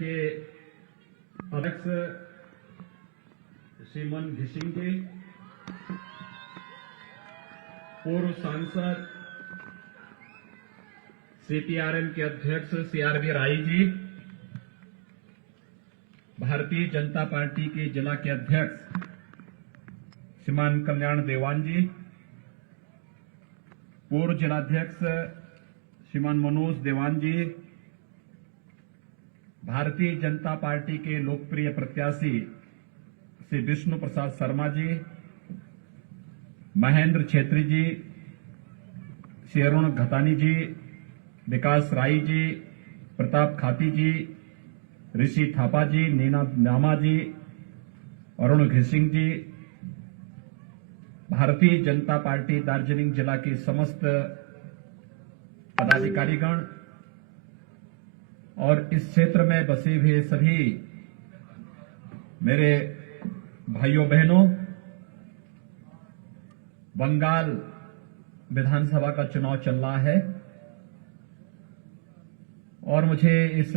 के अध्यक्ष श्रीमान घिसिंग जी, पूर्व सांसद सीपीआरएम के अध्यक्ष सीआरबी राय जी, भारतीय जनता पार्टी के जिला के अध्यक्ष श्रीमान कल्याण देवान जी, पूर्व जिलाध्यक्ष श्रीमान मनोज देवान जी, भारतीय जनता पार्टी के लोकप्रिय प्रत्याशी श्री विष्णु प्रसाद शर्मा जी, महेंद्र छेत्री जी, श्री अरुण घतानी जी, विकास राय जी, प्रताप खाती जी, ऋषि थापा जी, नीना नामा जी, अरुण घिसिंग जी, भारतीय जनता पार्टी दार्जिलिंग जिला के समस्त पदाधिकारीगण और इस क्षेत्र में बसे हुए सभी मेरे भाइयों बहनों, बंगाल विधानसभा का चुनाव चल रहा है और मुझे इस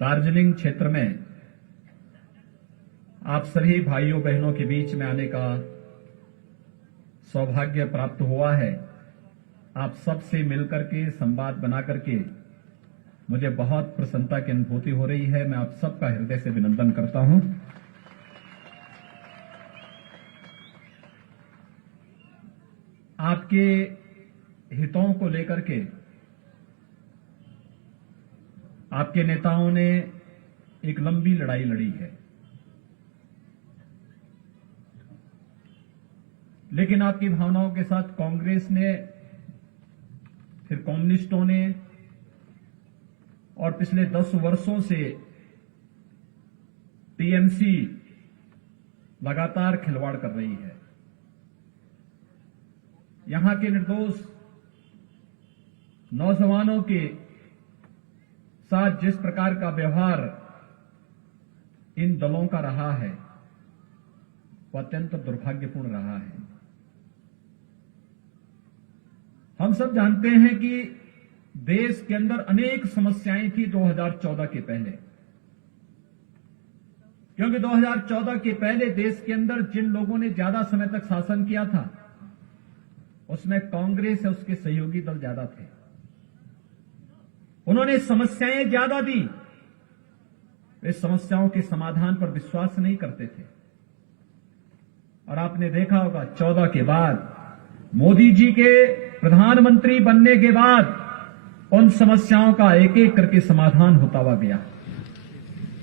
दार्जिलिंग क्षेत्र में आप सभी भाइयों बहनों के बीच में आने का सौभाग्य प्राप्त हुआ है। आप सबसे मिलकर के संवाद बना करके मुझे बहुत प्रसन्नता की अनुभूति हो रही है। मैं आप सबका हृदय से अभिनंदन करता हूं। आपके हितों को लेकर के आपके नेताओं ने एक लंबी लड़ाई लड़ी है, लेकिन आपकी भावनाओं के साथ कांग्रेस ने, फिर कम्युनिस्टों ने और पिछले 10 वर्षों से टीएमसी लगातार खिलवाड़ कर रही है। यहां के निर्दोष नौजवानों के साथ जिस प्रकार का व्यवहार इन दलों का रहा है वह अत्यंत दुर्भाग्यपूर्ण रहा है। हम सब जानते हैं कि देश के अंदर अनेक समस्याएं थी 2014 के पहले, क्योंकि 2014 के पहले देश के अंदर जिन लोगों ने ज्यादा समय तक शासन किया था उसमें कांग्रेस और उसके सहयोगी दल ज्यादा थे। उन्होंने समस्याएं ज्यादा दी, वे समस्याओं के समाधान पर विश्वास नहीं करते थे। और आपने देखा होगा 14 के बाद मोदी जी के प्रधानमंत्री बनने के बाद उन समस्याओं का एक एक करके समाधान होता हुआ गया।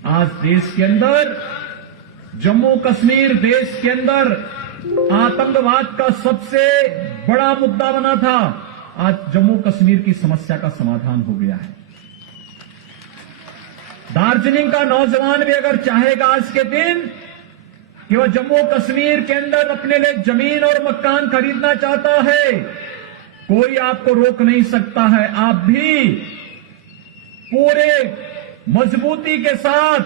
आज देश के अंदर जम्मू कश्मीर देश के अंदर आतंकवाद का सबसे बड़ा मुद्दा बना था, आज जम्मू कश्मीर की समस्या का समाधान हो गया है। दार्जिलिंग का नौजवान भी अगर चाहेगा आज के दिन कि वह जम्मू कश्मीर के अंदर अपने लिए जमीन और मकान खरीदना चाहता है, कोई आपको रोक नहीं सकता है। आप भी पूरे मजबूती के साथ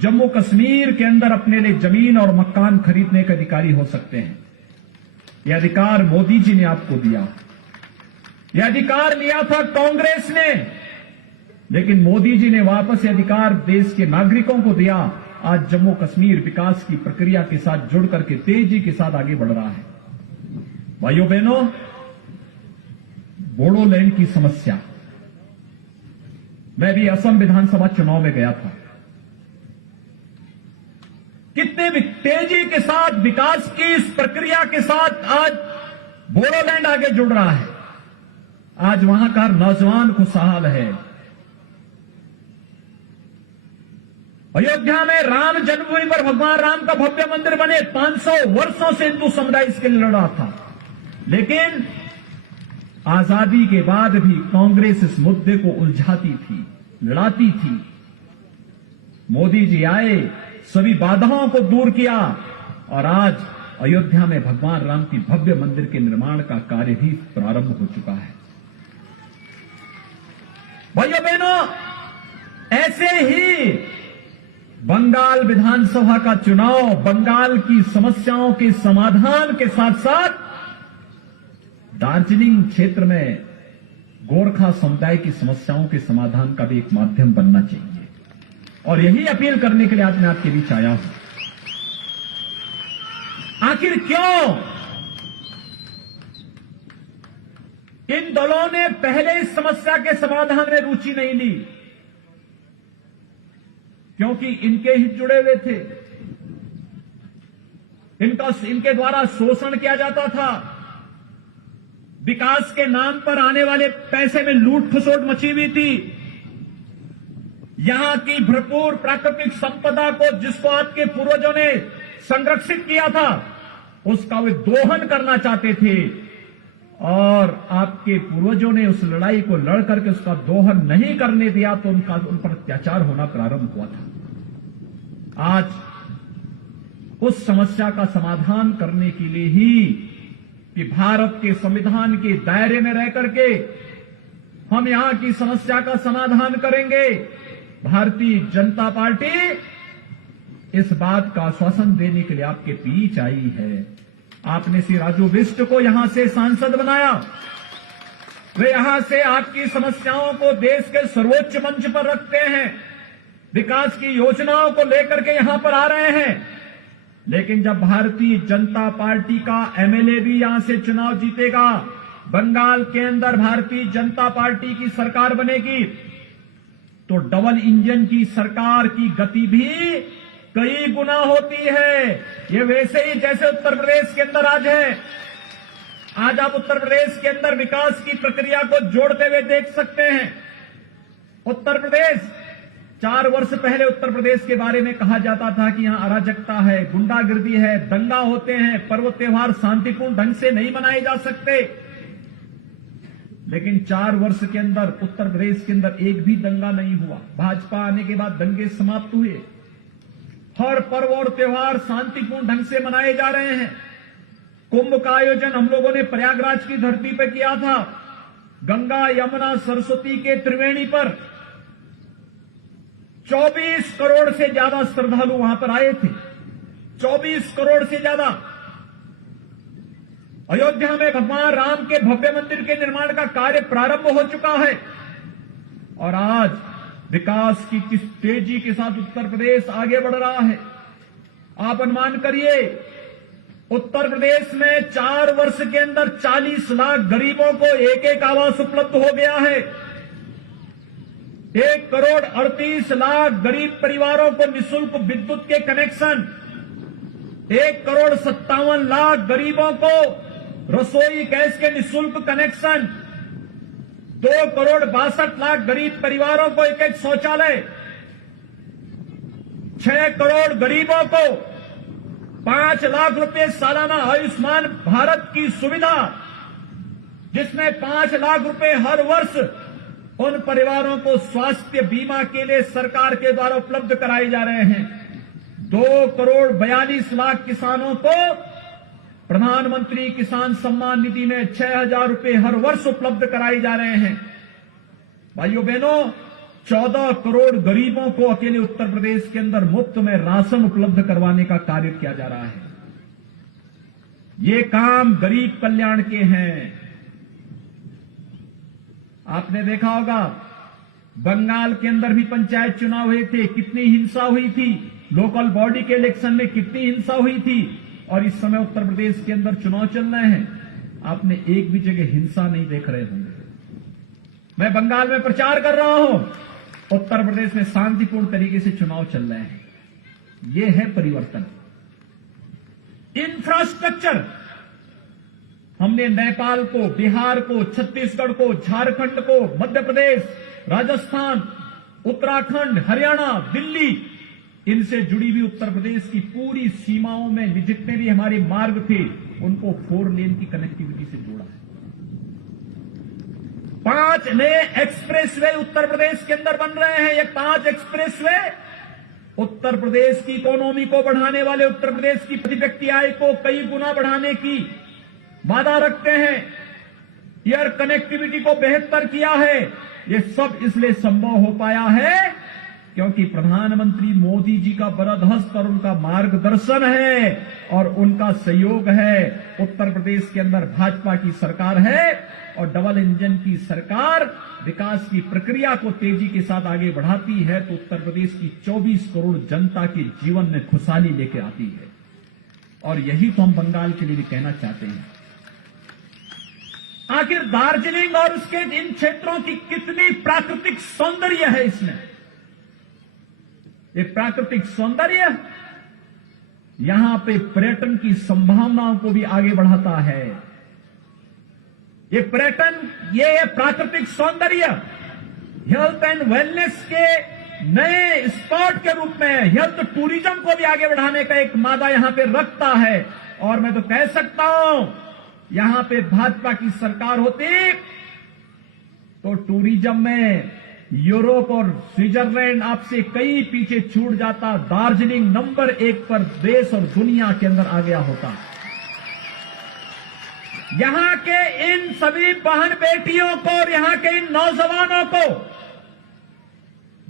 जम्मू कश्मीर के अंदर अपने लिए जमीन और मकान खरीदने के अधिकारी हो सकते हैं। यह अधिकार मोदी जी ने आपको दिया, यह अधिकार लिया था कांग्रेस ने, लेकिन मोदी जी ने वापस यह अधिकार देश के नागरिकों को दिया। आज जम्मू कश्मीर विकास की प्रक्रिया के साथ जुड़ करके तेजी के साथ आगे बढ़ रहा है। भाइयों बहनों, बोडोलैंड की समस्या, मैं भी असम विधानसभा चुनाव में गया था। कितने भी तेजी के साथ विकास की इस प्रक्रिया के साथ आज बोडोलैंड आगे जुड़ रहा है। आज वहां का नौजवान खुशहाल है। अयोध्या में राम जन्मभूमि पर भगवान राम का भव्य मंदिर बने, 500 वर्षों से हिंदू समुदाय इसके लिए लड़ा था, लेकिन आजादी के बाद भी कांग्रेस इस मुद्दे को उलझाती थी, लड़ाती थी। मोदी जी आए, सभी बाधाओं को दूर किया और आज अयोध्या में भगवान राम की भव्य मंदिर के निर्माण का कार्य भी प्रारंभ हो चुका है। भाइयों बहनों, ऐसे ही बंगाल विधानसभा का चुनाव बंगाल की समस्याओं के समाधान के साथ साथ दार्जिलिंग क्षेत्र में गोरखा समुदाय की समस्याओं के समाधान का भी एक माध्यम बनना चाहिए। और यही अपील करने के लिए आज मैं आपके बीच आया हूं। आखिर क्यों इन दलों ने पहले इस समस्या के समाधान में रुचि नहीं ली? क्योंकि इनके हित जुड़े हुए थे, इनके द्वारा शोषण किया जाता था, विकास के नाम पर आने वाले पैसे में लूट खसोट मची हुई थी, यहां की भरपूर प्राकृतिक संपदा को जिसको आपके पूर्वजों ने संरक्षित किया था उसका वे दोहन करना चाहते थे, और आपके पूर्वजों ने उस लड़ाई को लड़ करके उसका दोहन नहीं करने दिया तो उन पर अत्याचार होना प्रारंभ हुआ था। आज उस समस्या का समाधान करने के लिए ही कि भारत के संविधान के दायरे में रह करके हम यहां की समस्या का समाधान करेंगे, भारतीय जनता पार्टी इस बात का आश्वासन देने के लिए आपके बीच आई है। आपने श्री राजू बिष्ट को यहां से सांसद बनाया, वे यहां से आपकी समस्याओं को देश के सर्वोच्च मंच पर रखते हैं, विकास की योजनाओं को लेकर के यहां पर आ रहे हैं। लेकिन जब भारतीय जनता पार्टी का एमएलए भी यहां से चुनाव जीतेगा, बंगाल के अंदर भारतीय जनता पार्टी की सरकार बनेगी, तो डबल इंजन की सरकार की गति भी कई गुना होती है। ये वैसे ही जैसे उत्तर प्रदेश के अंदर आज है। आज आप उत्तर प्रदेश के अंदर विकास की प्रक्रिया को जोड़ते हुए देख सकते हैं। उत्तर प्रदेश 4 वर्ष पहले उत्तर प्रदेश के बारे में कहा जाता था कि यहां अराजकता है, गुंडागिर्दी है, दंगा होते हैं, पर्व त्योहार शांतिपूर्ण ढंग से नहीं मनाए जा सकते। लेकिन 4 वर्ष के अंदर उत्तर प्रदेश के अंदर एक भी दंगा नहीं हुआ। भाजपा आने के बाद दंगे समाप्त हुए, हर पर्व और त्योहार शांतिपूर्ण ढंग से मनाए जा रहे हैं। कुंभ का आयोजन हम लोगों ने प्रयागराज की धरती पर किया था। गंगा यमुना सरस्वती के त्रिवेणी पर 24 करोड़ से ज्यादा श्रद्धालु वहां पर आए थे। 24 करोड़ से ज्यादा। अयोध्या में भगवान राम के भव्य मंदिर के निर्माण का कार्य प्रारंभ हो चुका है, और आज विकास की किस तेजी के साथ उत्तर प्रदेश आगे बढ़ रहा है। आप अनुमान करिए, उत्तर प्रदेश में 4 वर्ष के अंदर 40 लाख गरीबों को एक एक आवास उपलब्ध हो गया है। 1 करोड़ 38 लाख गरीब परिवारों को निःशुल्क विद्युत के कनेक्शन, 1 करोड़ 57 लाख गरीबों को रसोई गैस के निःशुल्क कनेक्शन, 2 करोड़ 62 लाख गरीब परिवारों को एक एक शौचालय, 6 करोड़ गरीबों को 5 लाख रुपए सालाना आयुष्मान भारत की सुविधा, जिसमें 5 लाख रुपए हर वर्ष उन परिवारों को स्वास्थ्य बीमा के लिए सरकार के द्वारा उपलब्ध कराए जा रहे हैं। 2 करोड़ 42 लाख किसानों को प्रधानमंत्री किसान सम्मान निधि में 6,000 रुपए हर वर्ष उपलब्ध कराए जा रहे हैं। भाइयों बहनों, 14 करोड़ गरीबों को अकेले उत्तर प्रदेश के अंदर मुफ्त में राशन उपलब्ध करवाने का कार्य किया जा रहा है। ये काम गरीब कल्याण के हैं। आपने देखा होगा, बंगाल के अंदर भी पंचायत चुनाव हुए थे, कितनी हिंसा हुई थी। लोकल बॉडी के इलेक्शन में कितनी हिंसा हुई थी। और इस समय उत्तर प्रदेश के अंदर चुनाव चल रहे हैं, आपने एक भी जगह हिंसा नहीं देख रहे होंगे। मैं बंगाल में प्रचार कर रहा हूं, उत्तर प्रदेश में शांतिपूर्ण तरीके से चुनाव चल रहे हैं। यह है परिवर्तन। इंफ्रास्ट्रक्चर हमने नेपाल को, बिहार को, छत्तीसगढ़ को, झारखंड को, मध्य प्रदेश, राजस्थान, उत्तराखंड, हरियाणा, दिल्ली, इनसे जुड़ी हुई उत्तर प्रदेश की पूरी सीमाओं में जितने भी हमारे मार्ग थे उनको 4 लेन की कनेक्टिविटी से जोड़ा है। 5 नए एक्सप्रेसवे उत्तर प्रदेश के अंदर बन रहे हैं। ये 5 एक्सप्रेसवे उत्तर प्रदेश की इकोनॉमी को बढ़ाने वाले, उत्तर प्रदेश की प्रति व्यक्ति आय को कई गुना बढ़ाने की वादा रखते हैं। एयर कनेक्टिविटी को बेहतर किया है। ये सब इसलिए संभव हो पाया है क्योंकि प्रधानमंत्री मोदी जी का बरदहस्त और उनका मार्गदर्शन है और उनका सहयोग है। उत्तर प्रदेश के अंदर भाजपा की सरकार है और डबल इंजन की सरकार विकास की प्रक्रिया को तेजी के साथ आगे बढ़ाती है तो उत्तर प्रदेश की 24 करोड़ जनता के जीवन में खुशहाली लेके आती है। और यही तो हम बंगाल के लिए भी कहना चाहते हैं। आखिर दार्जिलिंग और उसके इन क्षेत्रों की कितनी प्राकृतिक सौंदर्य है इसमें। ये प्राकृतिक सौंदर्य यहां पे पर्यटन की संभावनाओं को भी आगे बढ़ाता है। ये पर्यटन, ये प्राकृतिक सौंदर्य हेल्थ एंड वेलनेस के नए स्पॉट के रूप में हेल्थ टूरिज्म को भी आगे बढ़ाने का एक मादा यहां पे रखता है। और मैं तो कह सकता हूं यहां पे भाजपा की सरकार होती तो टूरिज्म में यूरोप और स्विट्जरलैंड आपसे कई पीछे छूट जाता। दार्जिलिंग नंबर 1 पर देश और दुनिया के अंदर आ गया होता। यहां के इन सभी बहन बेटियों को और यहां के इन नौजवानों को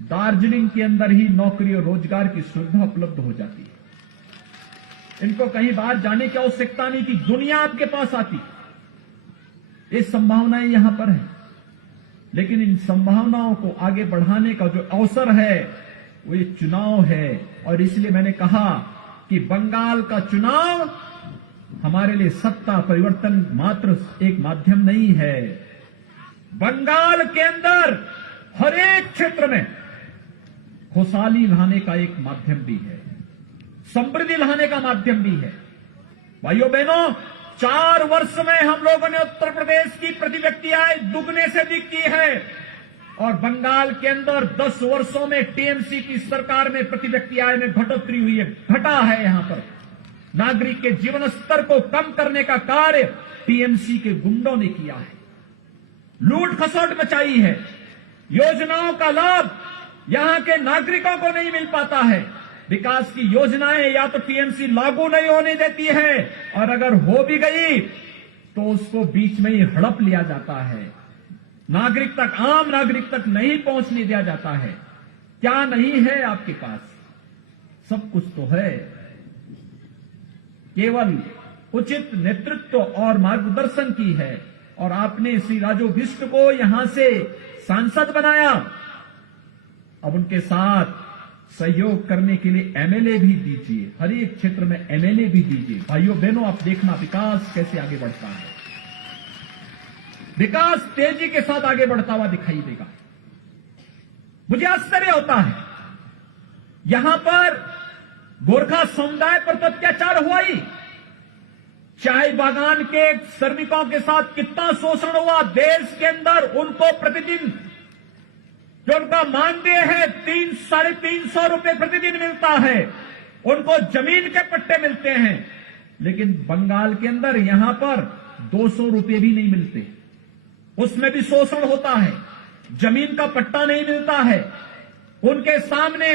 दार्जिलिंग के अंदर ही नौकरी और रोजगार की सुविधा उपलब्ध हो जाती है। इनको कहीं बाहर जाने की आवश्यकता नहीं कि दुनिया आपके पास आती। ये संभावनाएं यहां पर है, लेकिन इन संभावनाओं को आगे बढ़ाने का जो अवसर है वो ये चुनाव है। और इसलिए मैंने कहा कि बंगाल का चुनाव हमारे लिए सत्ता परिवर्तन मात्र एक माध्यम नहीं है। बंगाल के अंदर हर एक क्षेत्र में खुशहाली लाने का एक माध्यम भी है, समृद्धि लाने का माध्यम भी है। भाइयों बहनों, 4 वर्ष में हम लोगों ने उत्तर प्रदेश की प्रति व्यक्ति आय दुगने से अधिक की है और बंगाल के अंदर 10 वर्षों में टीएमसी की सरकार में प्रति व्यक्ति आय में बढ़ोतरी हुई है, घटा है। यहां पर नागरिक के जीवन स्तर को कम करने का कार्य टीएमसी के गुंडों ने किया है, लूट खसोट मचाई है। योजनाओं का लाभ यहां के नागरिकों को नहीं मिल पाता है। विकास की योजनाएं या तो टीएमसी लागू नहीं होने देती है और अगर हो भी गई तो उसको बीच में ही हड़प लिया जाता है, नागरिक तक, आम नागरिक तक नहीं पहुंचने दिया जाता है। क्या नहीं है आपके पास? सब कुछ तो है, केवल उचित नेतृत्व और मार्गदर्शन की है। और आपने श्री राजू बिष्ट को यहां से सांसद बनाया, अब उनके साथ सहयोग करने के लिए एमएलए भी दीजिए, हर एक क्षेत्र में एमएलए भी दीजिए। भाइयों बहनों, आप देखना विकास कैसे आगे बढ़ता है। विकास तेजी के साथ आगे बढ़ता हुआ दिखाई देगा। मुझे आश्चर्य होता है, यहां पर गोरखा समुदाय पर तो अत्याचार हुआ ही, चाय बागान के श्रमिकों के साथ कितना शोषण हुआ। देश के अंदर उनको प्रतिदिन जो उनका मानदेय है 300-350 रुपए प्रतिदिन मिलता है, उनको जमीन के पट्टे मिलते हैं, लेकिन बंगाल के अंदर यहां पर 200 रुपए भी नहीं मिलते, उसमें भी शोषण होता है, जमीन का पट्टा नहीं मिलता है। उनके सामने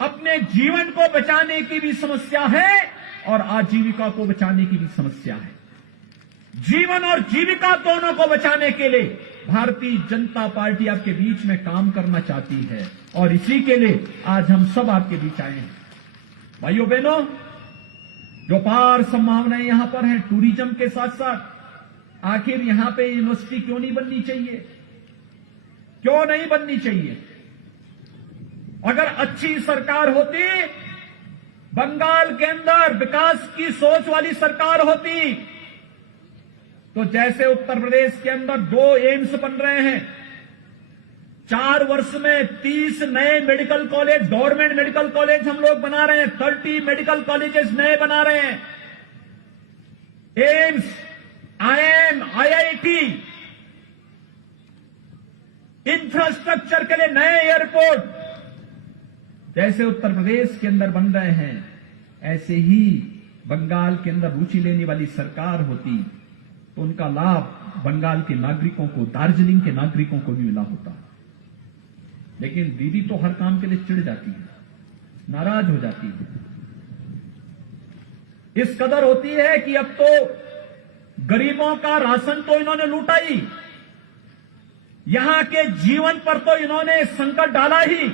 अपने जीवन को बचाने की भी समस्या है और आजीविका को बचाने की भी समस्या है। जीवन और जीविका दोनों को बचाने के लिए भारतीय जनता पार्टी आपके बीच में काम करना चाहती है और इसी के लिए आज हम सब आपके बीच आए हैं। भाइयों बहनों, जो पार संभावनाएं यहां पर हैं टूरिज्म के साथ साथ, आखिर यहां पे यूनिवर्सिटी क्यों नहीं बननी चाहिए? क्यों नहीं बननी चाहिए? अगर अच्छी सरकार होती, बंगाल के अंदर विकास की सोच वाली सरकार होती, तो जैसे उत्तर प्रदेश के अंदर 2 एम्स बन रहे हैं, 4 वर्ष में 30 नए medical college, government medical college हम लोग बना रहे हैं, 30 मेडिकल कॉलेजेस नए बना रहे हैं, एम्स, आईएम, आईआईटी, इंफ्रास्ट्रक्चर के लिए नए एयरपोर्ट जैसे उत्तर प्रदेश के अंदर बन रहे हैं, ऐसे ही बंगाल के अंदर रुचि लेने वाली सरकार होती तो उनका लाभ बंगाल के नागरिकों को, दार्जिलिंग के नागरिकों को भी मिला होता। लेकिन दीदी तो हर काम के लिए चिढ़ जाती है, नाराज हो जाती है, इस कदर होती है कि अब तो गरीबों का राशन तो इन्होंने लूटा ही, यहां के जीवन पर तो इन्होंने संकट डाला ही,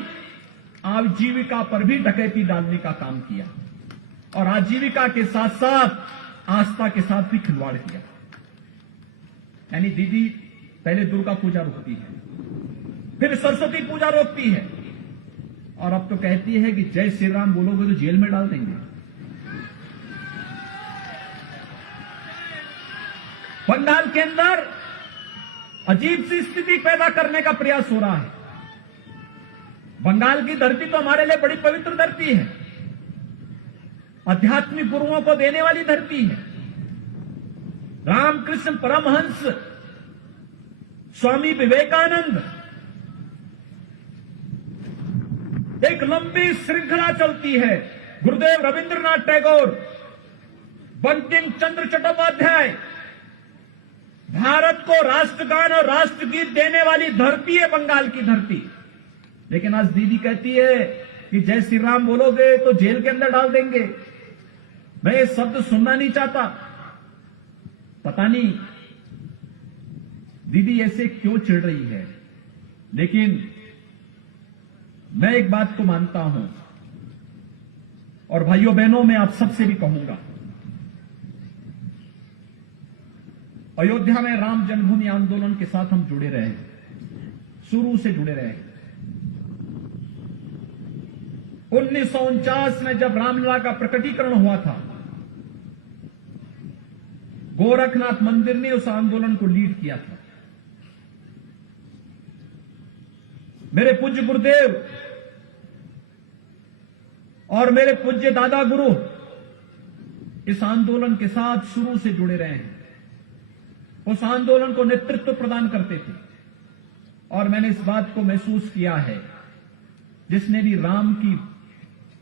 आजीविका पर भी डकैती डालने का काम किया और आजीविका के साथ साथ आस्था के साथ भी खिलवाड़ किया। यानी दीदी पहले दुर्गा पूजा रोकती है, फिर सरस्वती पूजा रोकती है, और अब तो कहती है कि जय श्री राम बोलोगे तो जेल में डाल देंगे। बंगाल के अंदर अजीब सी स्थिति पैदा करने का प्रयास हो रहा है। बंगाल की धरती तो हमारे लिए बड़ी पवित्र धरती है, आध्यात्मिक गुरुओं को देने वाली धरती है। रामकृष्ण परमहंस, स्वामी विवेकानंद, एक लंबी श्रृंखला चलती है। गुरुदेव रविंद्रनाथ टैगोर, बंकिम चंद्र चट्टोपाध्याय, भारत को राष्ट्रगान और राष्ट्रगीत देने वाली धरती है बंगाल की धरती। लेकिन आज दीदी कहती है कि जय श्री राम बोलोगे तो जेल के अंदर डाल देंगे। मैं ये शब्द सुनना नहीं चाहता। पता नहीं दीदी ऐसे क्यों चिढ़ रही है, लेकिन मैं एक बात को मानता हूं, और भाइयों बहनों मैं आप सबसे भी कहूंगा, अयोध्या में राम जन्मभूमि आंदोलन के साथ हम जुड़े रहे, शुरू से जुड़े रहे। 1949 में जब रामलला का प्रकटीकरण हुआ था, गोरखनाथ मंदिर ने उस आंदोलन को लीड किया था। मेरे पूज्य गुरुदेव और मेरे पूज्य दादा गुरु इस आंदोलन के साथ शुरू से जुड़े रहे हैं, उस आंदोलन को नेतृत्व प्रदान करते थे। और मैंने इस बात को महसूस किया है, जिसने भी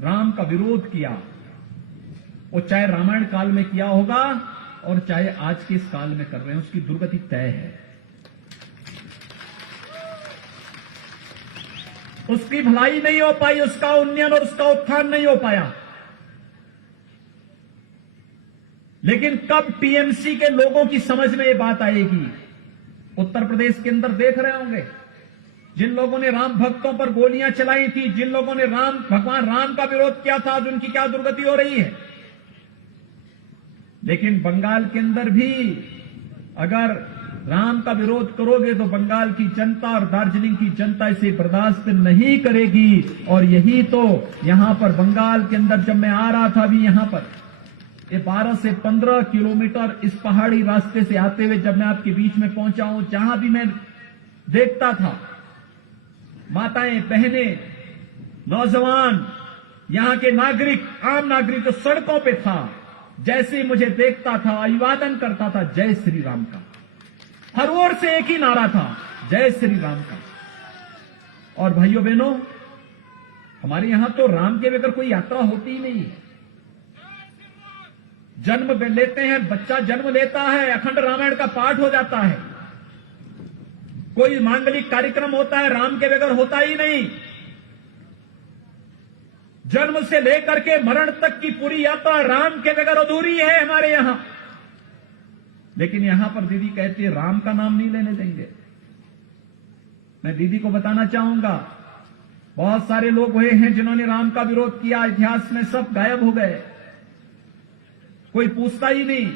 राम का विरोध किया, वो चाहे रामायण काल में किया होगा और चाहे आज के इस काल में कर रहे हैं, उसकी दुर्गति तय है। उसकी भलाई नहीं हो पाई, उसका उन्नयन और उसका उत्थान नहीं हो पाया। लेकिन कब टीएमसी के लोगों की समझ में ये बात आएगी? उत्तर प्रदेश के अंदर देख रहे होंगे, जिन लोगों ने राम भक्तों पर गोलियां चलाई थी, जिन लोगों ने भगवान राम का विरोध किया था, आज उनकी क्या दुर्गति हो रही है। लेकिन बंगाल के अंदर भी अगर राम का विरोध करोगे तो बंगाल की जनता और दार्जिलिंग की जनता इसे बर्दाश्त नहीं करेगी। और यही तो यहां पर बंगाल के अंदर जब मैं आ रहा था, अभी यहां पर ये 12 से 15 किलोमीटर इस पहाड़ी रास्ते से आते हुए जब मैं आपके बीच में पहुंचा हूं, जहां भी मैं देखता था माताएं, बहनें, नौजवान, यहां के नागरिक, आम नागरिक तो सड़कों पे था, जैसे ही मुझे देखता था अभिवादन करता था जय श्री राम का। हर ओर से एक ही नारा था, जय श्री राम का। और भाइयों बहनों, हमारे यहां तो राम के बगैर कोई यात्रा होती ही नहीं है। जन्म लेते हैं, बच्चा जन्म लेता है, अखंड रामायण का पाठ हो जाता है। कोई मांगलिक कार्यक्रम होता है, राम के बगैर होता ही नहीं। जन्म से लेकर के मरण तक की पूरी यात्रा राम के बगैर अधूरी है हमारे यहां। लेकिन यहां पर दीदी कहती है राम का नाम नहीं लेने देंगे। मैं दीदी को बताना चाहूंगा, बहुत सारे लोग हुए हैं जिन्होंने राम का विरोध किया, इतिहास में सब गायब हो गए, कोई पूछता ही नहीं।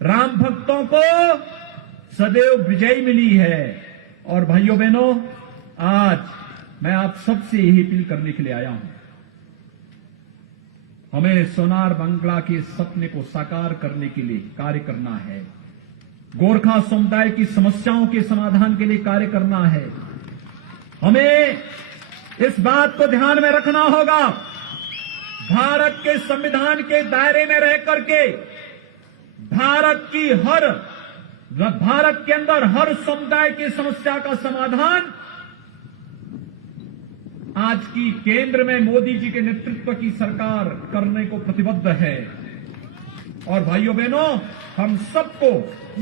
राम भक्तों को सदैव विजय मिली है। और भाइयों बहनों, आज मैं आप सबसे यही अपील करने के लिए आया हूं, हमें सोनार बांग्ला के सपने को साकार करने के लिए कार्य करना है। गोरखा समुदाय की समस्याओं के समाधान के लिए कार्य करना है। हमें इस बात को ध्यान में रखना होगा, भारत के संविधान के दायरे में रह करके भारत के अंदर हर समुदाय की समस्या का समाधान आज की केंद्र में मोदी जी के नेतृत्व की सरकार करने को प्रतिबद्ध है। और भाइयों बहनों, हम सबको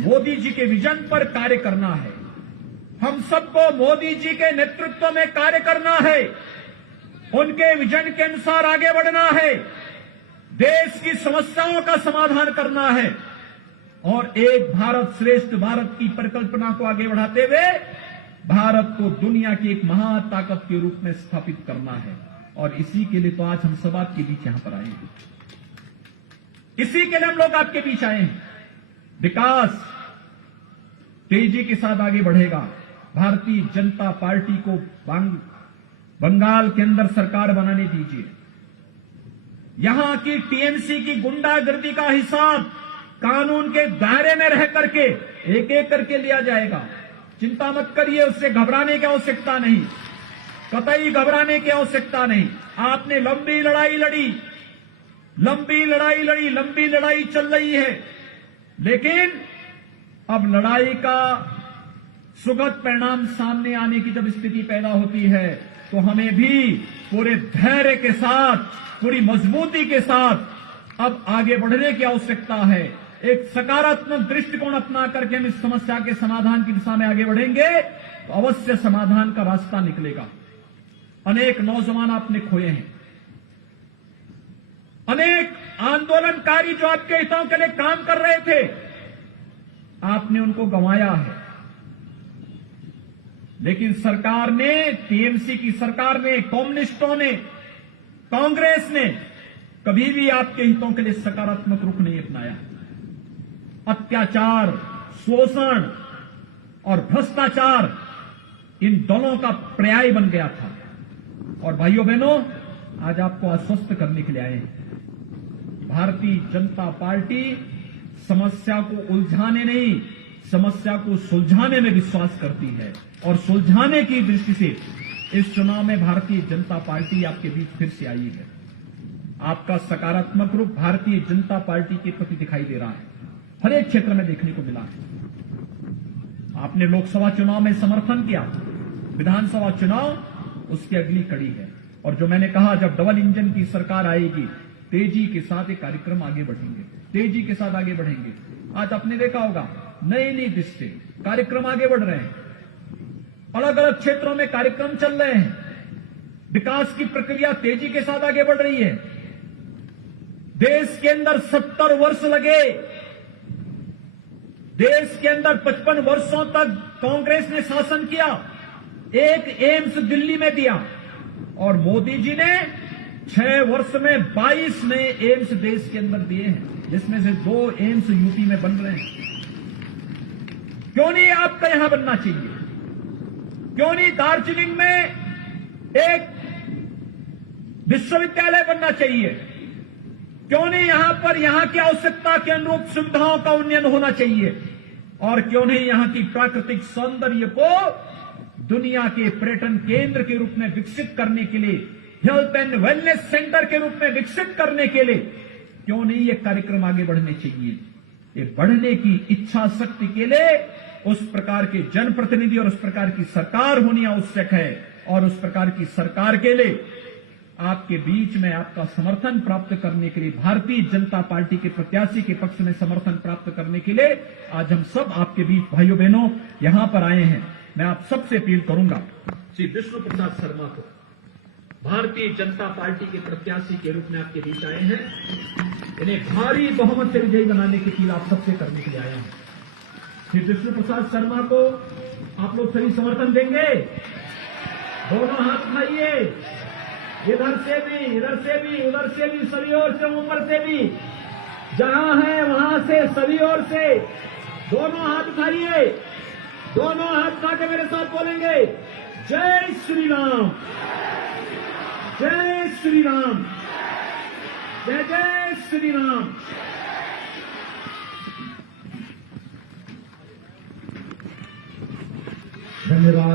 मोदी जी के विजन पर कार्य करना है। हम सबको मोदी जी के नेतृत्व में कार्य करना है, उनके विजन के अनुसार आगे बढ़ना है, देश की समस्याओं का समाधान करना है और एक भारत श्रेष्ठ भारत की परिकल्पना को आगे बढ़ाते हुए भारत को दुनिया की एक महाताकत के रूप में स्थापित करना है। और इसी के लिए तो आज हम सब आपके बीच यहां पर आए हैं, इसी के लिए हम लोग आपके बीच आए हैं। विकास तेजी के साथ आगे बढ़ेगा। भारतीय जनता पार्टी को बंगाल के अंदर सरकार बनाने दीजिए। यहां की टीएमसी की गुंडागर्दी का हिसाब कानून के दायरे में रह करके एक एक करके लिया जाएगा। चिंता मत करिए, उससे घबराने की आवश्यकता नहीं, कतई घबराने की आवश्यकता नहीं। आपने लंबी लड़ाई लड़ी, लंबी लड़ाई चल रही है, लेकिन अब लड़ाई का सुखद परिणाम सामने आने की जब स्थिति पैदा होती है तो हमें भी पूरे धैर्य के साथ, पूरी मजबूती के साथ अब आगे बढ़ने की आवश्यकता है। एक सकारात्मक दृष्टिकोण अपना करके हम इस समस्या के समाधान की दिशा में आगे बढ़ेंगे तो अवश्य समाधान का रास्ता निकलेगा। अनेक नौजवान आपने खोए हैं, अनेक आंदोलनकारी जो आपके हितों के लिए काम कर रहे थे, आपने उनको गंवाया है। लेकिन सरकार ने, टीएमसी की सरकार ने, कम्युनिस्टों ने, कांग्रेस ने कभी भी आपके हितों के लिए सकारात्मक रुख नहीं अपनाया। अत्याचार, शोषण और भ्रष्टाचार इन दलों का पर्याय बन गया था। और भाइयों बहनों, आज आपको आश्वस्त करने के लिए आए हैं। भारतीय जनता पार्टी समस्या को उलझाने नहीं, समस्या को सुलझाने में विश्वास करती है। और सुलझाने की दृष्टि से इस चुनाव में भारतीय जनता पार्टी आपके बीच फिर से आई है। आपका सकारात्मक रूप भारतीय जनता पार्टी के प्रति दिखाई दे रहा है, हर एक क्षेत्र में देखने को मिला है। आपने लोकसभा चुनाव में समर्थन किया, विधानसभा चुनाव उसकी अगली कड़ी है। और जो मैंने कहा, जब डबल इंजन की सरकार आएगी, तेजी के साथ ये कार्यक्रम आगे बढ़ेंगे, तेजी के साथ आगे बढ़ेंगे। आज आपने देखा होगा, नई नई दृष्टि कार्यक्रम आगे बढ़ रहे हैं, अलग अलग क्षेत्रों में कार्यक्रम चल रहे हैं। विकास की प्रक्रिया तेजी के साथ आगे बढ़ रही है। देश के अंदर 70 वर्ष लगे, देश के अंदर 55 वर्षों तक कांग्रेस ने शासन किया, एक एम्स दिल्ली में दिया, और मोदी जी ने 6 वर्ष में 22 नए एम्स देश के अंदर दिए हैं, जिसमें से 2 एम्स यूपी में बन रहे हैं। क्यों नहीं आपका यहां बनना चाहिए? क्यों नहीं दार्जिलिंग में एक विश्वविद्यालय बनना चाहिए? क्यों नहीं यहां पर यहां की आवश्यकता के अनुरूप सुविधाओं का उन्नयन होना चाहिए? और क्यों नहीं यहां की प्राकृतिक सौंदर्य को दुनिया के पर्यटन केंद्र के रूप में विकसित करने के लिए, हेल्थ एंड वेलनेस सेंटर के रूप में विकसित करने के लिए क्यों नहीं ये कार्यक्रम आगे बढ़ने चाहिए? ये बढ़ने की इच्छा शक्ति के लिए उस प्रकार के जनप्रतिनिधि और उस प्रकार की सरकार होनी आवश्यक है। और उस प्रकार की सरकार के लिए आपके बीच में आपका समर्थन प्राप्त करने के लिए, भारतीय जनता पार्टी के प्रत्याशी के पक्ष में समर्थन प्राप्त करने के लिए आज हम सब आपके बीच भाइयों बहनों यहां पर आए हैं। मैं आप सबसे अपील करूंगा, श्री विष्णु प्रसाद शर्मा को भारतीय जनता पार्टी के प्रत्याशी के रूप में आपके बीच आए हैं। इन्हें भारी बहुमत से विजयी बनाने की अपील आप सबसे करने के लिए आया हूं। श्री विष्णु प्रसाद शर्मा को आप लोग सही समर्थन देंगे? दोनों हाथ उठाइए, इधर से भी, इधर से भी, उधर से भी, सभी ओर से, ऊपर से भी, जहां है वहां से, सभी ओर से दोनों हाथ उठाइए। दोनों हाथ उठा के मेरे साथ बोलेंगे, जय श्री राम, जय श्री राम, जय जय श्री राम। धन्यवाद।